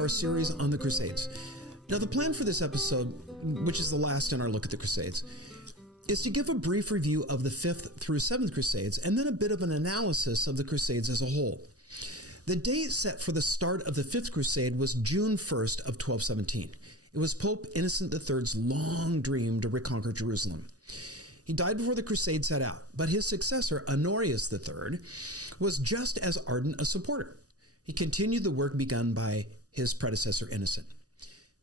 our series on the Crusades. Now, the plan for this episode, which is the last in our look at the Crusades, is to give a brief review of the 5th through 7th Crusades and then a bit of an analysis of the Crusades as a whole. The date set for the start of the 5th Crusade was June 1st of 1217. It was Pope Innocent III's long dream to reconquer Jerusalem. He died before the Crusade set out, but his successor, Honorius III, was just as ardent a supporter. He continued the work begun by his predecessor, Innocent.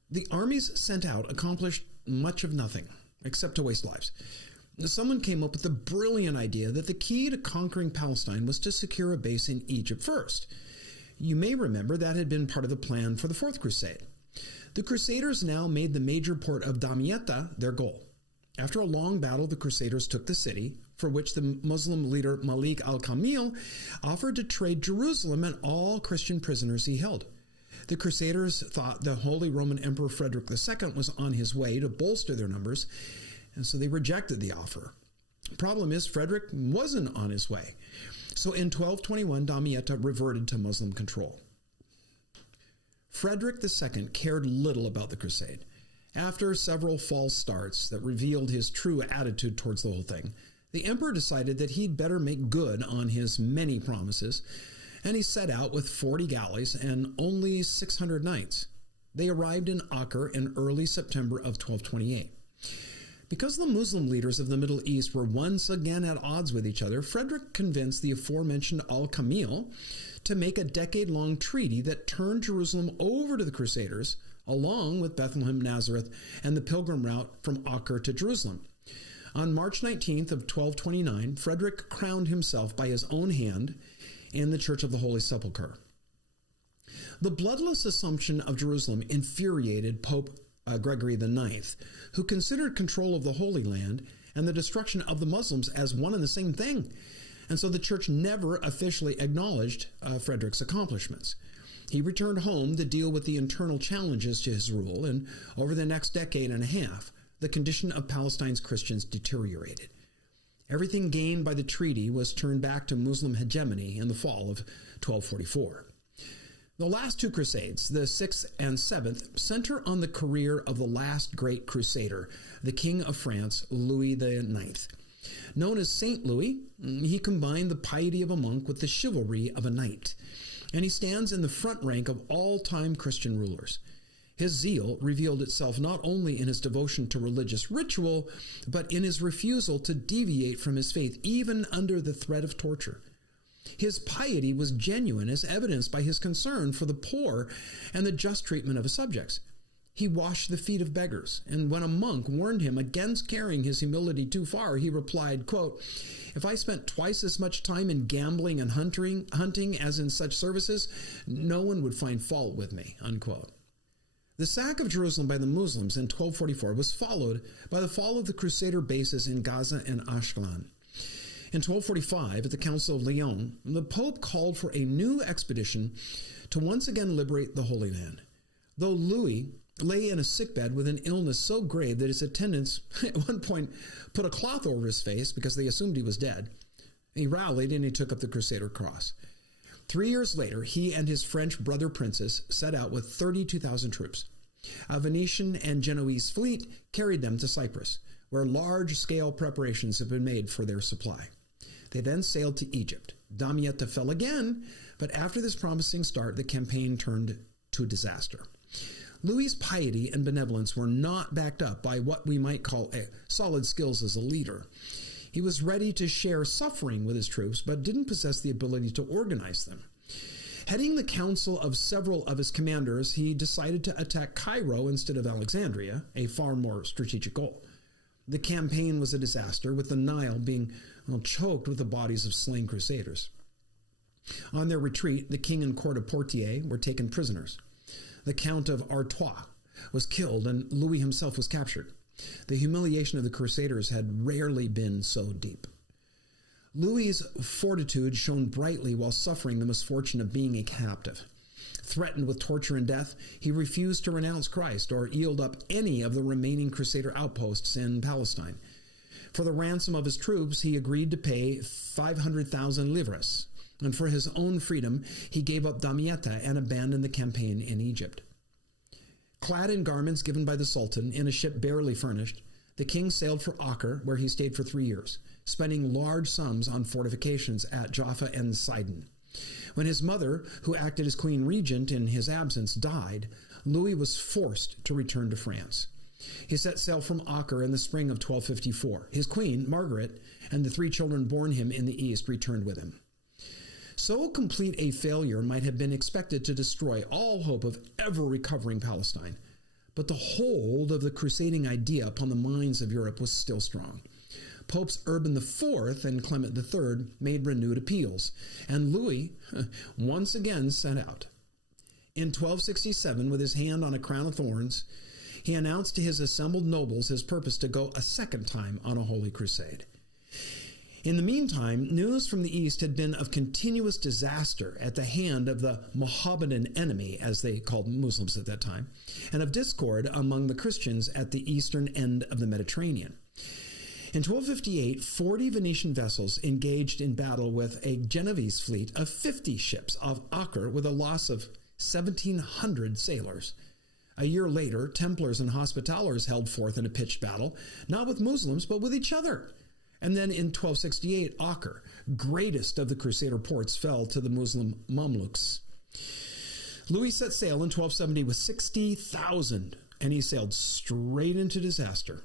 The armies sent out accomplished much of nothing, except to waste lives. Someone came up with the brilliant idea that the key to conquering Palestine was to secure a base in Egypt first. You may remember that had been part of the plan for the Fourth Crusade. The Crusaders now made the major port of Damietta their goal. After a long battle, the Crusaders took the city, for which the Muslim leader Malik al-Kamil offered to trade Jerusalem and all Christian prisoners he held. The Crusaders thought the Holy Roman Emperor Frederick II was on his way to bolster their numbers, and so they rejected the offer. The problem is Frederick wasn't on his way. So in 1221, Damietta reverted to Muslim control. Frederick II cared little about the crusade. After several false starts that revealed his true attitude towards the whole thing, the emperor decided that he'd better make good on his many promises, and he set out with 40 galleys and only 600 knights. They arrived in Acre in early September of 1228. Because the Muslim leaders of the Middle East were once again at odds with each other, Frederick convinced the aforementioned Al-Kamil to make a decade-long treaty that turned Jerusalem over to the Crusaders, along with Bethlehem, Nazareth, and the pilgrim route from Acre to Jerusalem. On March 19th of 1229, Frederick crowned himself by his own hand in the Church of the Holy Sepulchre. The bloodless assumption of Jerusalem infuriated Pope Gregory IX, who considered control of the Holy Land and the destruction of the Muslims as one and the same thing. And so the church never officially acknowledged Frederick's accomplishments. He returned home to deal with the internal challenges to his rule, and over the next decade and a half, the condition of Palestine's Christians deteriorated. Everything gained by the treaty was turned back to Muslim hegemony in the fall of 1244. The last two Crusades, the 6th and 7th, center on the career of the last great Crusader, the King of France, Louis IX. Known as Saint Louis, he combined the piety of a monk with the chivalry of a knight, and he stands in the front rank of all-time Christian rulers. His zeal revealed itself not only in his devotion to religious ritual, but in his refusal to deviate from his faith, even under the threat of torture. His piety was genuine, as evidenced by his concern for the poor and the just treatment of his subjects. He washed the feet of beggars, and when a monk warned him against carrying his humility too far, he replied, quote, "If I spent twice as much time in gambling and hunting as in such services, no one would find fault with me," unquote. The sack of Jerusalem by the Muslims in 1244 was followed by the fall of the Crusader bases in Gaza and Ashkelon. In 1245, at the Council of Lyon, the Pope called for a new expedition to once again liberate the Holy Land. Though Louis lay in a sickbed with an illness so grave that his attendants at one point put a cloth over his face because they assumed he was dead, he rallied and he took up the Crusader Cross. 3 years later, he and his French brother princes set out with 32,000 troops. A Venetian and Genoese fleet carried them to Cyprus, where large-scale preparations have been made for their supply. They then sailed to Egypt. Damietta fell again, but after this promising start, the campaign turned to disaster. Louis's piety and benevolence were not backed up by what we might call solid skills as a leader. He was ready to share suffering with his troops, but didn't possess the ability to organize them. Heading the council of several of his commanders, he decided to attack Cairo instead of Alexandria, a far more strategic goal. The campaign was a disaster, with the Nile being choked with the bodies of slain crusaders. On their retreat, the king and court of Poitiers were taken prisoners. The Count of Artois was killed, and Louis himself was captured. The humiliation of the Crusaders had rarely been so deep. Louis's fortitude shone brightly while suffering the misfortune of being a captive. Threatened with torture and death, he refused to renounce Christ or yield up any of the remaining Crusader outposts in Palestine. For the ransom of his troops, he agreed to pay 500,000 livres, and for his own freedom, he gave up Damietta and abandoned the campaign in Egypt. Clad in garments given by the Sultan in a ship barely furnished, the king sailed for Acre, where he stayed for 3 years, spending large sums on fortifications at Jaffa and Sidon. When his mother, who acted as queen regent in his absence, died, Louis was forced to return to France. He set sail from Acre in the spring of 1254. His queen, Margaret, and the 3 children born him in the east returned with him. So complete a failure might have been expected to destroy all hope of ever recovering Palestine, but the hold of the crusading idea upon the minds of Europe was still strong. Popes Urban IV and Clement III made renewed appeals, and Louis once again set out. In 1267, with his hand on a crown of thorns, he announced to his assembled nobles his purpose to go a second time on a holy crusade. In the meantime, news from the east had been of continuous disaster at the hand of the Mohammedan enemy, as they called Muslims at that time, and of discord among the Christians at the eastern end of the Mediterranean. In 1258, 40 Venetian vessels engaged in battle with a Genoese fleet of 50 ships off Acre with a loss of 1,700 sailors. A year later, Templars and Hospitallers held forth in a pitched battle, not with Muslims, but with each other. And then in 1268, Acre, greatest of the Crusader ports, fell to the Muslim Mamluks. Louis set sail in 1270 with 60,000, and he sailed straight into disaster.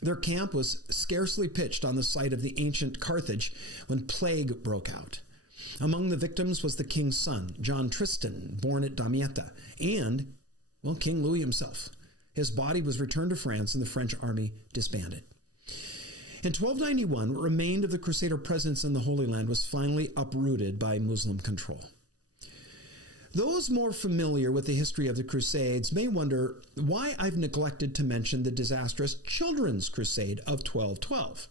Their camp was scarcely pitched on the site of the ancient Carthage when plague broke out. Among the victims was the king's son, John Tristan, born at Damietta, and, well, King Louis himself. His body was returned to France and the French army disbanded. In 1291, what remained of the Crusader presence in the Holy Land was finally uprooted by Muslim control. Those more familiar with the history of the Crusades may wonder why I've neglected to mention the disastrous Children's Crusade of 1212,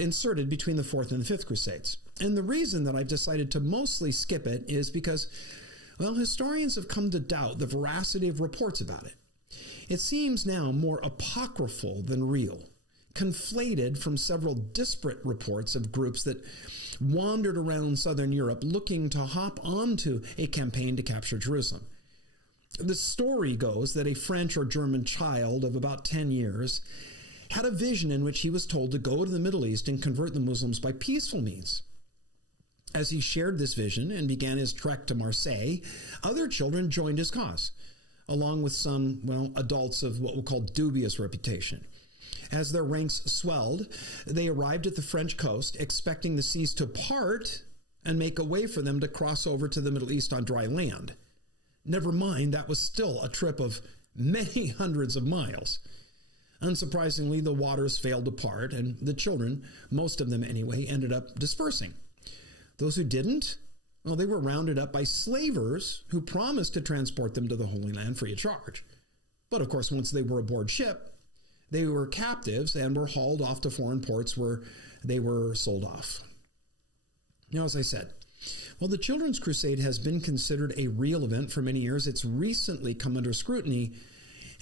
inserted between the Fourth and the Fifth Crusades. And the reason that I've decided to mostly skip it is because, well, historians have come to doubt the veracity of reports about it. It seems now more apocryphal than real, conflated from several disparate reports of groups that wandered around southern Europe looking to hop onto a campaign to capture Jerusalem. The story goes that a French or German child of about 10 years had a vision in which he was told to go to the Middle East and convert the Muslims by peaceful means. As he shared this vision and began his trek to Marseille, other children joined his cause, along with some, well, adults of what we'll call dubious reputation. As their ranks swelled, they arrived at the French coast, expecting the seas to part and make a way for them to cross over to the Middle East on dry land. Never mind, that was still a trip of many hundreds of miles. Unsurprisingly, the waters failed to part, and the children, most of them anyway, ended up dispersing. Those who didn't, well, they were rounded up by slavers who promised to transport them to the Holy Land free of charge. But of course, once they were aboard ship, they were captives and were hauled off to foreign ports where they were sold off. Now, as I said, while the Children's Crusade has been considered a real event for many years, it's recently come under scrutiny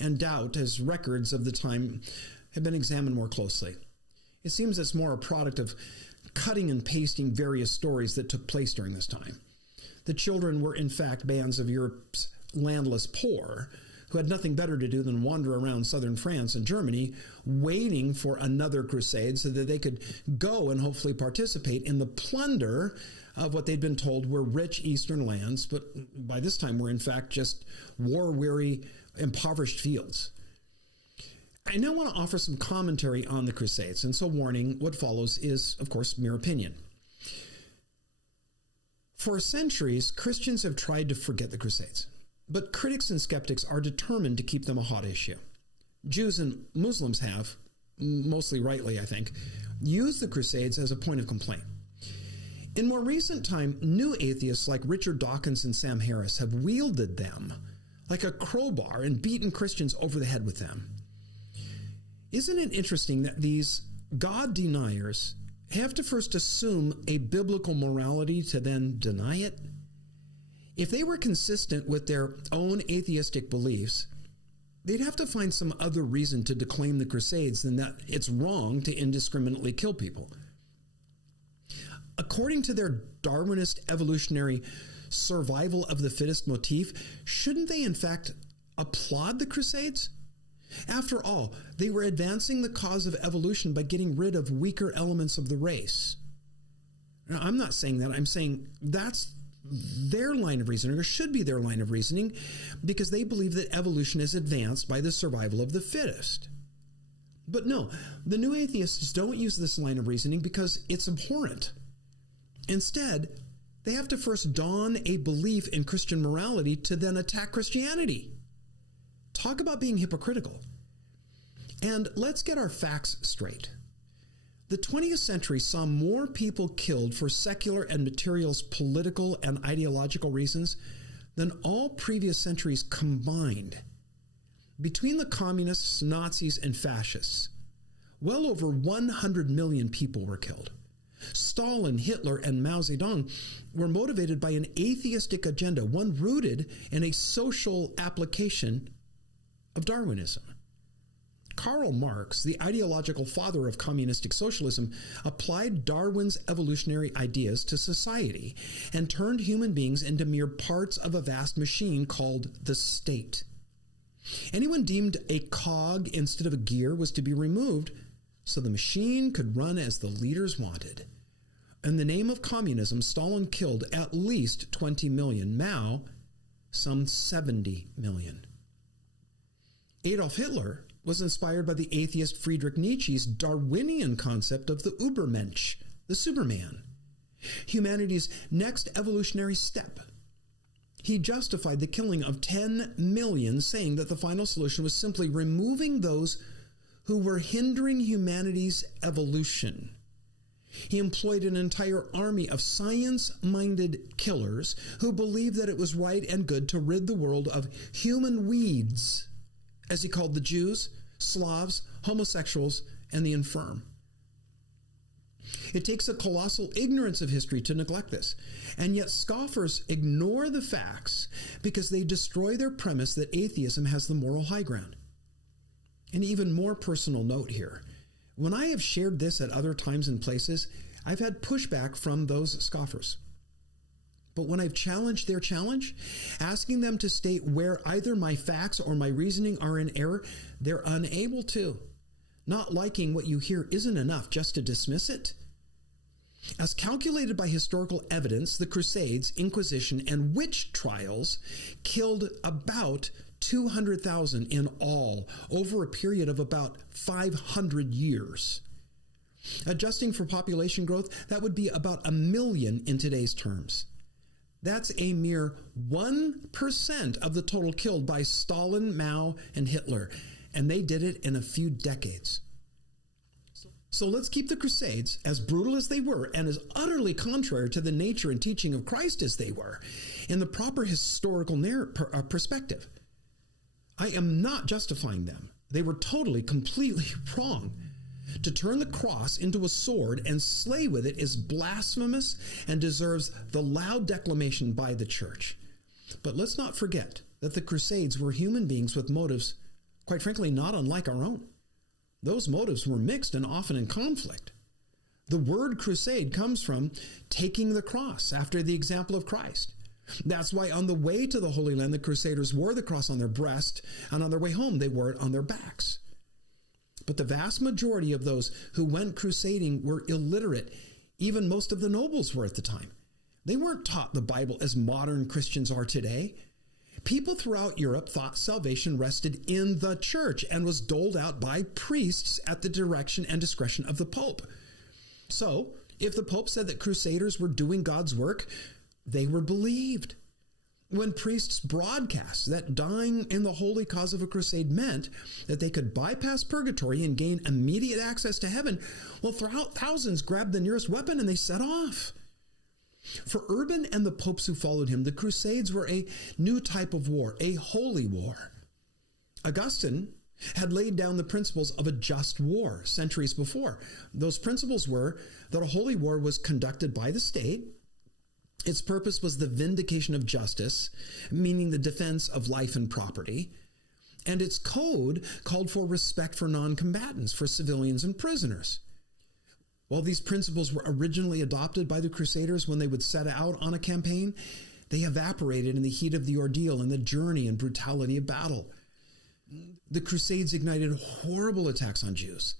and doubt as records of the time have been examined more closely. It seems it's more a product of cutting and pasting various stories that took place during this time. The children were, in fact, bands of Europe's landless poor who had nothing better to do than wander around southern France and Germany, waiting for another crusade so that they could go and hopefully participate in the plunder of what they'd been told were rich eastern lands, but by this time were in fact just war-weary, impoverished fields. I now want to offer some commentary on the Crusades, and so warning, what follows is, of course, mere opinion. For centuries, Christians have tried to forget the Crusades. But critics and skeptics are determined to keep them a hot issue. Jews and Muslims have, mostly rightly I think, used the Crusades as a point of complaint. In more recent time, new atheists like Richard Dawkins and Sam Harris have wielded them like a crowbar and beaten Christians over the head with them. Isn't it interesting that these God deniers have to first assume a biblical morality to then deny it? If they were consistent with their own atheistic beliefs, they'd have to find some other reason to declaim the Crusades than that it's wrong to indiscriminately kill people. According to their Darwinist evolutionary survival of the fittest motif, shouldn't they in fact applaud the Crusades? After all, they were advancing the cause of evolution by getting rid of weaker elements of the race. Now, I'm not saying that. I'm saying that's their line of reasoning, or should be their line of reasoning, because they believe that evolution is advanced by the survival of the fittest. But no, the new atheists don't use this line of reasoning because it's abhorrent. Instead, they have to first don a belief in Christian morality to then attack Christianity. Talk about being hypocritical. And let's get our facts straight. The 20th century saw more people killed for secular and materialist political and ideological reasons than all previous centuries combined. Between the communists, Nazis, and fascists, well over 100 million people were killed. Stalin, Hitler, and Mao Zedong were motivated by an atheistic agenda, one rooted in a social application of Darwinism. Karl Marx, the ideological father of communistic socialism, applied Darwin's evolutionary ideas to society and turned human beings into mere parts of a vast machine called the state. Anyone deemed a cog instead of a gear was to be removed so the machine could run as the leaders wanted. In the name of communism, Stalin killed at least 20 million, Mao some 70 million. Adolf Hitler was inspired by the atheist Friedrich Nietzsche's Darwinian concept of the Übermensch, the Superman, humanity's next evolutionary step. He justified the killing of 10 million, saying that the final solution was simply removing those who were hindering humanity's evolution. He employed an entire army of science-minded killers who believed that it was right and good to rid the world of human weeds, as he called the Jews, Slavs, homosexuals, and the infirm. It takes a colossal ignorance of history to neglect this, and yet scoffers ignore the facts because they destroy their premise that atheism has the moral high ground. An even more personal note here. When I have shared this at other times and places, I've had pushback from those scoffers. But when I've challenged their challenge, asking them to state where either my facts or my reasoning are in error, they're unable to. Not liking what you hear isn't enough just to dismiss it. As calculated by historical evidence, the Crusades, Inquisition, and witch trials killed about 200,000 in all over a period of about 500 years. Adjusting for population growth, that would be about 1 million in today's terms. That's a mere 1% of the total killed by Stalin, Mao, and Hitler, and they did it in a few decades. So let's keep the Crusades, as brutal as they were and as utterly contrary to the nature and teaching of Christ as they were, in the proper historical perspective. I am not justifying them. They were totally, completely wrong. To turn the cross into a sword and slay with it is blasphemous and deserves the loud declamation by the church. But let's not forget that the Crusades were human beings with motives, quite frankly, not unlike our own. Those motives were mixed and often in conflict. The word crusade comes from taking the cross after the example of Christ. That's why on the way to the Holy Land, the Crusaders wore the cross on their breast, and on their way home, they wore it on their backs. But the vast majority of those who went crusading were illiterate. Even most of the nobles were at the time. They weren't taught the Bible as modern Christians are today. People throughout Europe thought salvation rested in the church and was doled out by priests at the direction and discretion of the Pope. So, if the Pope said that crusaders were doing God's work, they were believed. When priests broadcast that dying in the holy cause of a crusade meant that they could bypass purgatory and gain immediate access to heaven, well, thousands grabbed the nearest weapon and they set off. For Urban and the popes who followed him, the Crusades were a new type of war, a holy war. Augustine had laid down the principles of a just war centuries before. Those principles were that a holy war was conducted by the state. Its purpose was the vindication of justice, meaning the defense of life and property. And its code called for respect for non-combatants, for civilians and prisoners. While these principles were originally adopted by the Crusaders when they would set out on a campaign, They evaporated in the heat of the ordeal and the journey and brutality of battle. The Crusades ignited horrible attacks on Jews.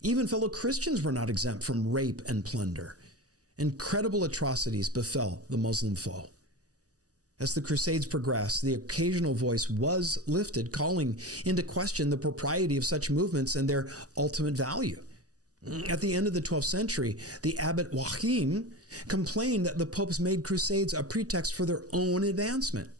Even fellow Christians were not exempt from rape and plunder. Incredible atrocities befell the Muslim foe. As the Crusades progressed, the occasional voice was lifted, calling into question the propriety of such movements and their ultimate value. At the end of the 12th century, the abbot Joachim complained that the popes made crusades a pretext for their own advancement.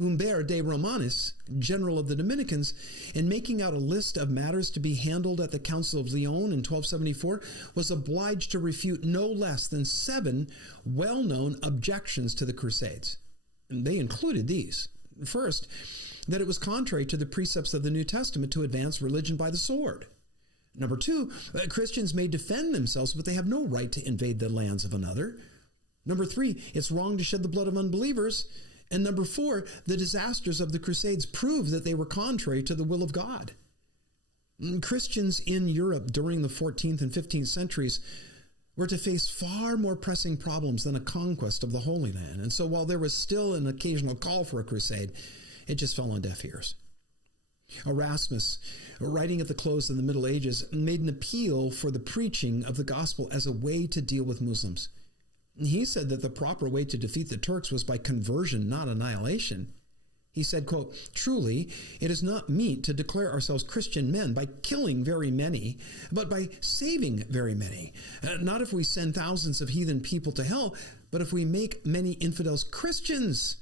Humbert de Romanis, general of the Dominicans, in making out a list of matters to be handled at the Council of Lyon in 1274, was obliged to refute no less than 7 well-known objections to the Crusades. And they included these. First, that it was contrary to the precepts of the New Testament to advance religion by the sword. Number 2, Christians may defend themselves, but they have no right to invade the lands of another. Number 3, it's wrong to shed the blood of unbelievers. And number 4, the disasters of the Crusades prove that they were contrary to the will of God. Christians in Europe during the 14th and 15th centuries were to face far more pressing problems than a conquest of the Holy Land. And so while there was still an occasional call for a crusade, it just fell on deaf ears. Erasmus, writing at the close of the Middle Ages, made an appeal for the preaching of the gospel as a way to deal with Muslims. He said that the proper way to defeat the Turks was by conversion, not annihilation. He said, quote, "Truly, it is not meet to declare ourselves Christian men by killing very many, but by saving very many. Not if we send thousands of heathen people to hell, but if we make many infidels Christians.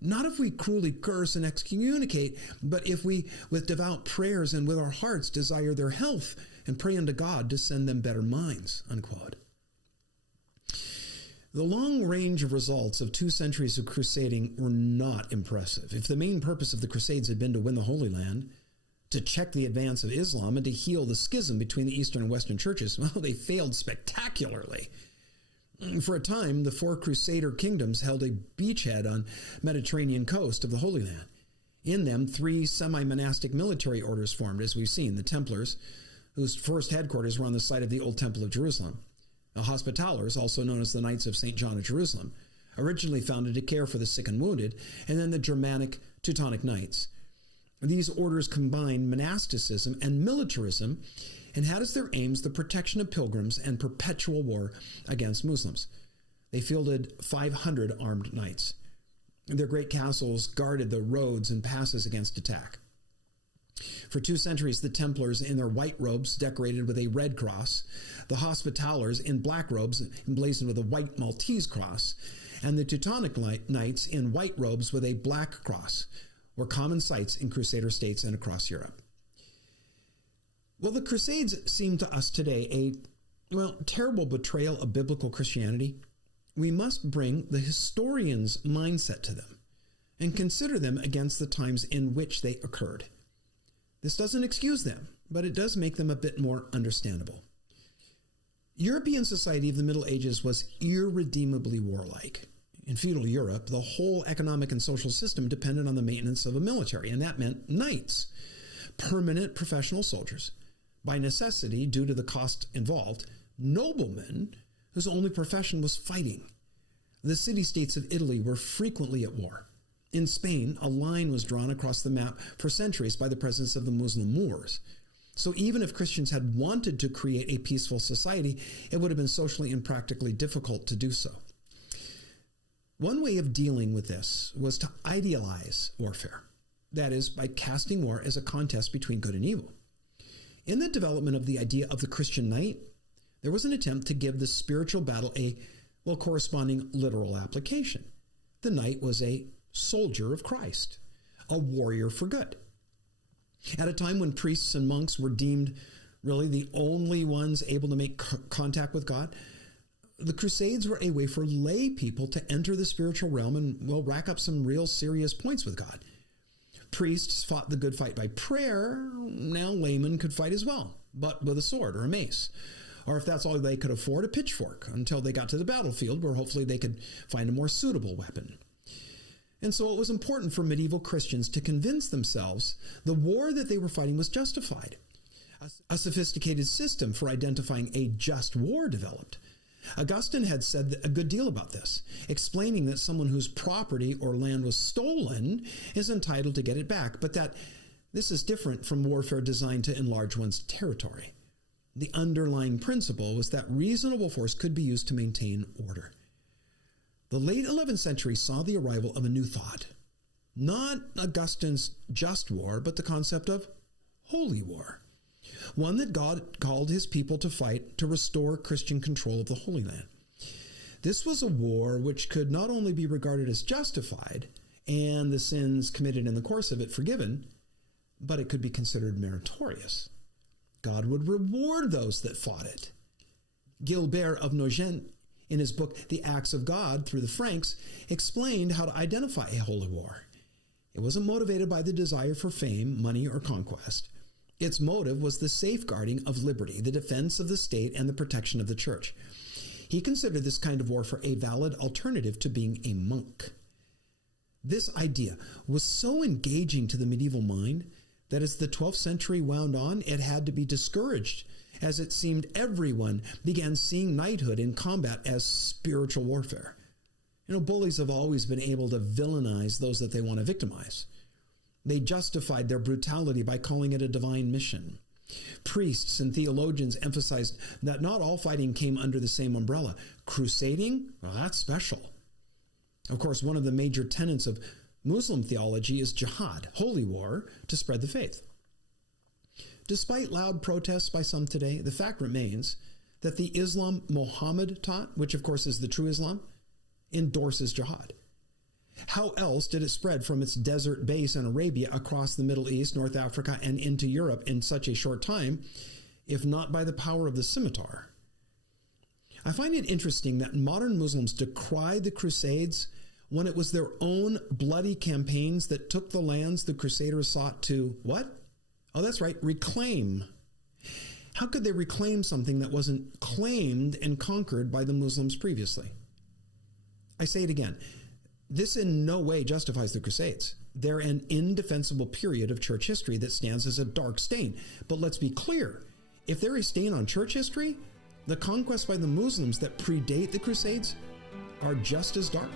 Not if we cruelly curse and excommunicate, but if we, with devout prayers and with our hearts, desire their health and pray unto God to send them better minds," unquote. The long range of results of 2 centuries of crusading were not impressive. If the main purpose of the Crusades had been to win the Holy Land, to check the advance of Islam, and to heal the schism between the Eastern and Western churches, well, they failed spectacularly. For a time, the 4 Crusader kingdoms held a beachhead on Mediterranean coast of the Holy Land. In them, 3 semi-monastic military orders formed, as we've seen: the Templars, whose first headquarters were on the site of the old Temple of Jerusalem; the Hospitallers, also known as the Knights of St. John of Jerusalem, originally founded to care for the sick and wounded; and then the Germanic Teutonic Knights. These orders combined monasticism and militarism and had as their aims the protection of pilgrims and perpetual war against Muslims. They fielded 500 armed knights. Their great castles guarded the roads and passes against attack. For 2 centuries, the Templars in their white robes decorated with a red cross, the Hospitallers in black robes emblazoned with a white Maltese cross, and the Teutonic Knights in white robes with a black cross were common sights in Crusader states and across Europe. Well, the Crusades seem to us today a, terrible betrayal of biblical Christianity. We must bring the historian's mindset to them and consider them against the times in which they occurred. This doesn't excuse them, but it does make them a bit more understandable. European society of the Middle Ages was irredeemably warlike. In feudal Europe, the whole economic and social system depended on the maintenance of a military, and that meant knights, permanent professional soldiers. By necessity, due to the cost involved, noblemen whose only profession was fighting. The city-states of Italy were frequently at war. In Spain, a line was drawn across the map for centuries by the presence of the Muslim Moors. So even if Christians had wanted to create a peaceful society, it would have been socially and practically difficult to do so. One way of dealing with this was to idealize warfare. That is, by casting war as a contest between good and evil. In the development of the idea of the Christian knight, there was an attempt to give the spiritual battle a, corresponding literal application. The knight was a soldier of Christ, a warrior for good. At a time when priests and monks were deemed really the only ones able to make contact with God, the Crusades were a way for lay people to enter the spiritual realm and, rack up some real serious points with God. Priests fought the good fight by prayer. Now laymen could fight as well, but with a sword or a mace. Or if that's all they could afford, a pitchfork, until they got to the battlefield where hopefully they could find a more suitable weapon. And so it was important for medieval Christians to convince themselves the war that they were fighting was justified. A sophisticated system for identifying a just war developed. Augustine had said a good deal about this, explaining that someone whose property or land was stolen is entitled to get it back, but that this is different from warfare designed to enlarge one's territory. The underlying principle was that reasonable force could be used to maintain order. The late 11th century saw the arrival of a new thought, not Augustine's just war, but the concept of holy war, one that God called his people to fight to restore Christian control of the Holy Land. This was a war which could not only be regarded as justified and the sins committed in the course of it forgiven, but it could be considered meritorious. God would reward those that fought it. Gilbert of Nogent, in his book The Acts of God Through the Franks, explained how to identify a holy war. It wasn't motivated by the desire for fame, money, or conquest. Its motive was the safeguarding of liberty, the defense of the state, and the protection of the church. He considered this kind of warfare a valid alternative to being a monk. This idea was so engaging to the medieval mind that as the 12th century wound on, it had to be discouraged, as it seemed everyone began seeing knighthood in combat as spiritual warfare. Bullies have always been able to villainize those that they want to victimize. They justified their brutality by calling it a divine mission. Priests and theologians emphasized that not all fighting came under the same umbrella. Crusading, well, that's special. Of course, one of the major tenets of Muslim theology is jihad, holy war, to spread the faith. Despite loud protests by some today, the fact remains that the Islam Muhammad taught, which of course is the true Islam, endorses jihad. How else did it spread from its desert base in Arabia across the Middle East, North Africa, and into Europe in such a short time, if not by the power of the scimitar? I find it interesting that modern Muslims decry the Crusades when it was their own bloody campaigns that took the lands the Crusaders sought to, what? Oh, that's right, reclaim. How could they reclaim something that wasn't claimed and conquered by the Muslims previously? I say it again. This in no way justifies the Crusades. They're an indefensible period of church history that stands as a dark stain. But let's be clear. If they're a stain on church history, the conquests by the Muslims that predate the Crusades are just as dark.